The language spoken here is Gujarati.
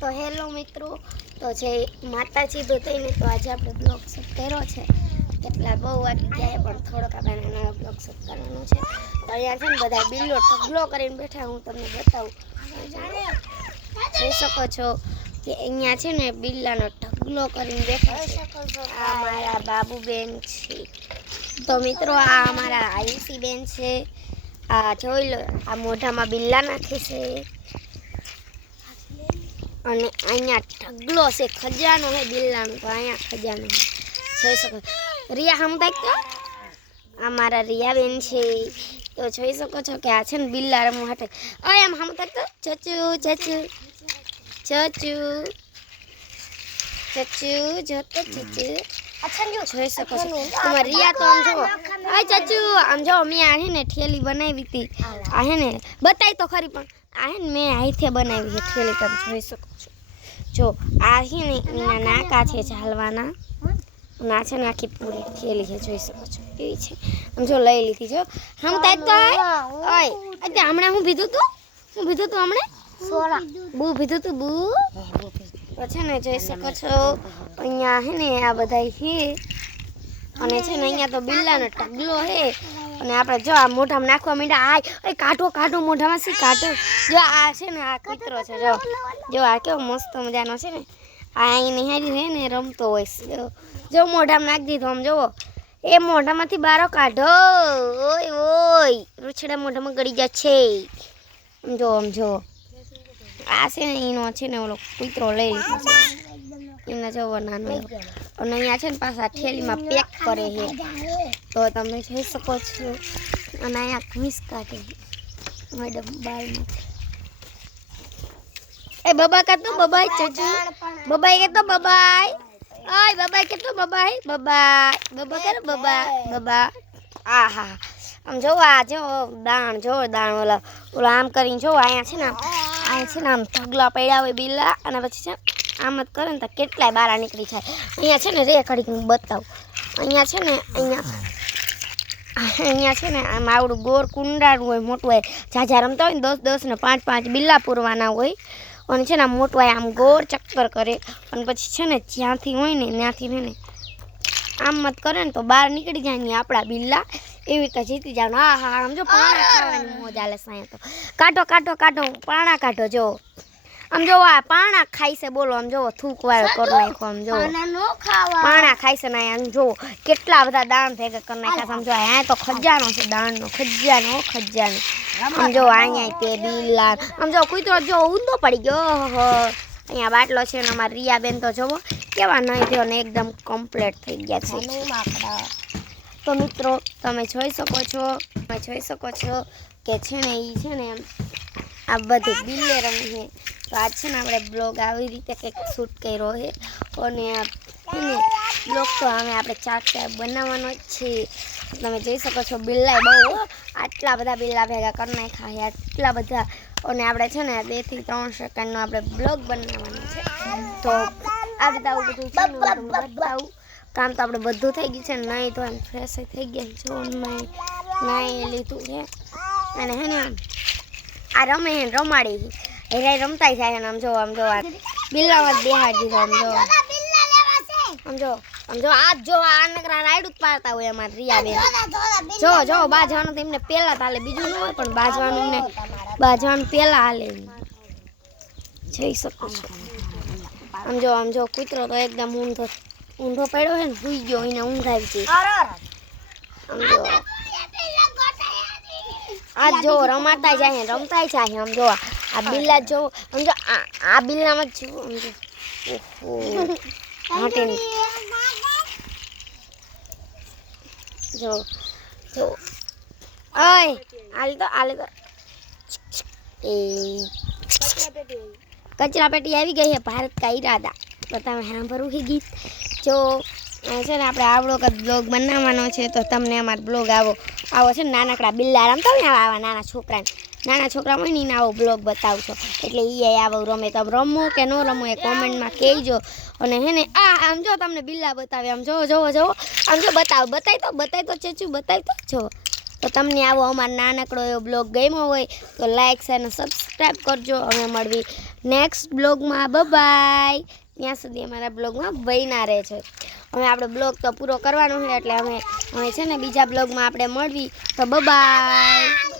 તો હેલો મિત્રો, તો જે માતાજી બધાને તો આજે આપણે બ્લોગ શૂટ કર્યો છે. એટલા બહુ વાગી ગયા પણ થોડોક આપણે નવો બ્લોગ શૂટ કરવાનો છે. તો અહીંયા છે ને બધા બિલ્લો ઢગલો કરીને બેઠા, હું તમને બતાવું. જોઈ શકો છો કે અહીંયા છે ને બિલ્લાનો ઢગલો કરીને બેઠા છે. આ મારા બાબુબેન છે. તો મિત્રો આ અમારા આયુષી બેન છે. આ જોઈ લો, આ મોઢામાં બિલ્લા નાખે છે. અને અહીંયા ઢગલો છે, ખજાનો છે બિલ્લાનો. તો અહીંયા ખજાનો જોઈ શકો. રિયા હમતા તો અમારા રિયાબેન છે. તો જોઈ શકો છો કે આ છે ને બિલ્લા રમવા માટે. ઓય એમ હમતા તો ચચુ ચચુ ચચુ ચચુ જોતો ચચુ. જોઈ શકો છો તમારા રિયા તો આમ જો. આ ચચુ આમ જો, મેં આ હે ને ઠેલી બનાવી હતી. આ હે ને બતાવી તો ખરી, પણ આ હે ને મેં હાથે બનાવી છે ઠેલી. તમે જોઈ શકો છો. જો આ છે ને એના નાકા છે ચાલવાના, ના છે ને આખી પૂરી ઠેલી છે. જોઈ શકો છો એવી છે. આમ જો લઈ લીધી. જો હમ તાજ તો ઓય અત્યારે હમણાં હું પીધું તું હમણાં સોડા બુ પીધું તું બુ. પછી ને જોઈ શકો છો અહીંયા હે ને આ બધા છે. અને છે ને અહીંયા તો બિલ્લાનો ઢગલો છે. અને આપણે જો આ મોઢામાં નાખવા માંડ્યા. આ કાઢો કાઢો મોઢામાં શી કાઢો. જો આ છે ને આ કૂતરો છે. જો આ કેવો મસ્ત મજાનો છે ને. આ અહીં નિહારી છે ને રમતો હોય છે. જો મોઢામાં નાખી દીધો. આમ જુઓ, એ મોઢામાંથી બારો કાઢો. ઓય ઓય રૂછડા મોઢામાં ગળી જાય છે. આમ જો આ છે ને એનો છે ને ઓલો કૂતરો લઈ લીધો છે. એને જવો નાનો. અને અહીંયા છે ને પાછા ઠેલીમાં પેક કરે છે. તો તમે જોઈ શકો છો. અને અહીંયા ઘૂસ કાઢે મેડમ બાલમાં. એ બબા કાતો બબાઈ ચચુ બબાઈ કેતો બબાઈ. ઓય બબાઈ કેતો બબાઈ બબાઈ બબા કરે બબા. આહા આમ જો આ જો દાણ ઓલા આમ કરીને જો અહીંયા છે ને આમ ઢગલા પડ્યા હોય બિલ્લા. અને પછી છે આમ જ કરે ને તો કેટલાય બારા નીકળી જાય. અહીંયા છે ને રે ઘડીક હું બતાવું. અહીંયા છે ને આમ આવડું ગોળ કુંડાળું હોય, મોટું હોય. ઝાઝા રમતા હોય ને 10 ને 5 બિલ્લા પૂરવાના હોય. અને છે ને આમ મોટું હોય, આમ ગોળ ચક્કર કરે. અને પછી છે ને જ્યાંથી હોય ને ત્યાંથી ને આમ મત કરે ને તો બહાર નીકળી જાય ને આપણા બિલ્લા. એવી રીતે જીતી જાવ. હા આમ જો પાણા ખાવાની મોજ આલે સાયા. તો કાઢો પાણા કાઢો. જો આમ જો આ પાણા ખાઈ છે. બોલો આમ જો થૂકવાળો કરી નાખો. આમ જો પાણા ખાઈ છે ને. આમ જો કેટલા બધા દાણ ભેગા કરી નાખ્યા. સમજો અહીંયા તો ખજાનો છે, દાણનો ખજાનો. આમ જો અહીંયા તે બિલ્લા. આમ જો કૂતરો જો ઊંધો પડી ગયો. અહીંયા બાટલો છે ને અમારા રિયાબેન તો જોવો કેવા નહીં થયો ને એકદમ કમ્પ્લીટ થઈ ગયા છે. તો મિત્રો તમે જોઈ શકો છો કે છે ને એ છે ને આ બધી બિલ્લે રમે છે. તો આજ છે ને આપણે બ્લોગ આવી રીતે કંઈક શૂટ કર્યો છે. અને બ્લોગ તો આપણે 4 બનાવવાનો જ છે. તમે જોઈ શકો છો બિલ્લાય બહુ આટલા બધા બિલ્લા ભેગા કરી નાખ્યા છે, આટલા બધા. અને આપણે છે ને 2 થી 3 સેકન્ડનો આપણે બ્લોગ બનાવવાનો છે. તો આ રીતે આવું બધું છે ને બતાવું. કામ તો આપણે બધું થઈ ગયું છે. નહીં તો એમ ફ્રેશ થઈ ગયા. જો નહીં લીધું છે. અને હે ને આ રમે હે રમાડી હેરાઈ રમતા જાય. આમ જો આ બિલ્લામાં બેહાડી દીધો. આમ જો આ નકરા રાઈડ ઉતારતા હોય અમારા રિયાબેન. જો બાજવાનું તો એમને પહેલા હાલે, બીજું ન હોય પણ બાજવાનું પહેલા હાલે. જોઈ શકો છો. આમ જો કૂતરો તો એકદમ ઊંધો પડ્યો છે ને, સુઈ ગયો. એને ઊંઘ આવી ગઈ. આમ જો આ જો રમાતા જાય, રમતા જાય. આમ જો આ બિલ્લા જો. આમ જો આ બિલ્લામાં જ જો. આમ જો ઓહો હાટીની જો ઓય આલે તો એ કચરા પેટી આવી ગઈ છે. ભારત કા ઈરાદા. તો તમે સાંભળવું છે ગીત. જો છે ને આપણે આવડો કદ બ્લોગ બનાવવાનો છે. તો તમને અમારો બ્લોગ આવો છે ને નાનકડા બિલ્લા રમતા હોય ને આવા નાના છોકરા હોય ને એને આવો બ્લોગ બતાવશો. એટલે એ આવો રમે. તમે રમો કે ન રમો એ કોમેન્ટમાં કહેજો. અને હે ને આમ જો તમને બિલ્લા બતાવે. આમ જો આમ જો બતાવી તો ચચુ બતાવી તો. જો તો તમને આવો અમારો નાનકડો એવો બ્લોગ ગમ્યો હોય તો લાઈક શેર અને સબસ્ક્રાઈબ કરજો. અમે મળવી નેક્સ્ટ બ્લોગમાં. બાય. ત્યાં સુધી અમારા બ્લોગમાં બન્યા રહે છે. અમે આપણે બ્લોગ તો પૂરો કરવાનો છે એટલે અમે છે ને બીજા બ્લોગમાં આપણે મળવી. તો બાય.